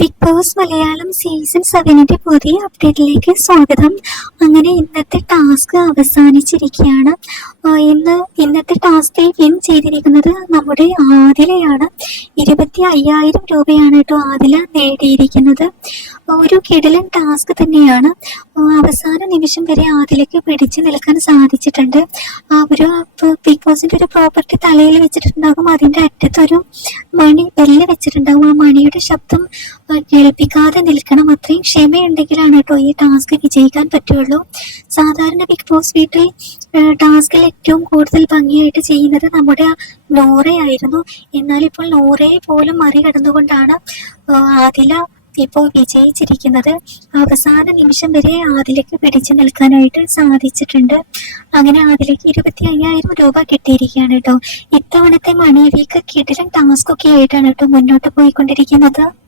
Big Boss Malayalam season സെവനിന്റെ പുതിയ അപ്ഡേറ്റിലേക്ക് സ്വാഗതം. അങ്ങനെ ഇന്നത്തെ ടാസ്ക് അവസാനിച്ചിരിക്കുകയാണ്. ഇന്ന് ഇന്നത്തെ ടാസ്ക് വിൻ ചെയ്തിരിക്കുന്നത് നമ്മുടെ ആദിലയാണ്. ഇരുപത്തി അയ്യായിരം രൂപയാണ് കേട്ടോ ആദില നേടിയിരിക്കുന്നത്. ഒരു കിടിലൻ ടാസ്ക് തന്നെയാണ്. അവസാന നിമിഷം വരെ ആദിലയ്ക്ക് പിടിച്ചു നിൽക്കാൻ സാധിച്ചിട്ടുണ്ട്. ആ ഒരു ബിഗ് ബോസിന്റെ ഒരു പ്രോപ്പർട്ടി തലയിൽ വെച്ചിട്ടുണ്ടാകും. അതിന്റെ അറ്റത്തൊരു മണി ബെല്ല് വെച്ചിട്ടുണ്ടാകും. ആ മണിയുടെ ശബ്ദം കേൾപ്പിക്കാതെ നിൽക്കണം. അത്രയും ക്ഷമയുണ്ടെങ്കിലാണ് കേട്ടോ ഈ ടാസ്ക് വിജയിക്കാൻ പറ്റുള്ളൂ. സാധാരണ ബിഗ് ബോസ് വീട്ടിൽ ടാസ്കിൽ ഏറ്റവും കൂടുതൽ ഭംഗിയായിട്ട് ചെയ്യുന്നത് നമ്മുടെ നോറയായിരുന്നു. എന്നാൽ ഇപ്പോൾ നോറയെ പോലും മറികടന്നുകൊണ്ടാണ് ആദില ഇപ്പോൾ വിജയിച്ചിരിക്കുന്നത് അവസാന നിമിഷം വരെ ആദിലേക്ക് പിടിച്ചു നിൽക്കാനായിട്ട് സാധിച്ചിട്ടുണ്ട്. അങ്ങനെ ആദിലേക്ക് ഇരുപത്തി അയ്യായിരം രൂപ കിട്ടിയിരിക്കുകയാണ് കേട്ടോ. ഇത്തവണത്തെ മണി വീക്ക് കിടിലൻ ടാസ്ക് ഒക്കെ ആയിട്ടാണ് കേട്ടോ മുന്നോട്ട് പോയിക്കൊണ്ടിരിക്കുന്നത്.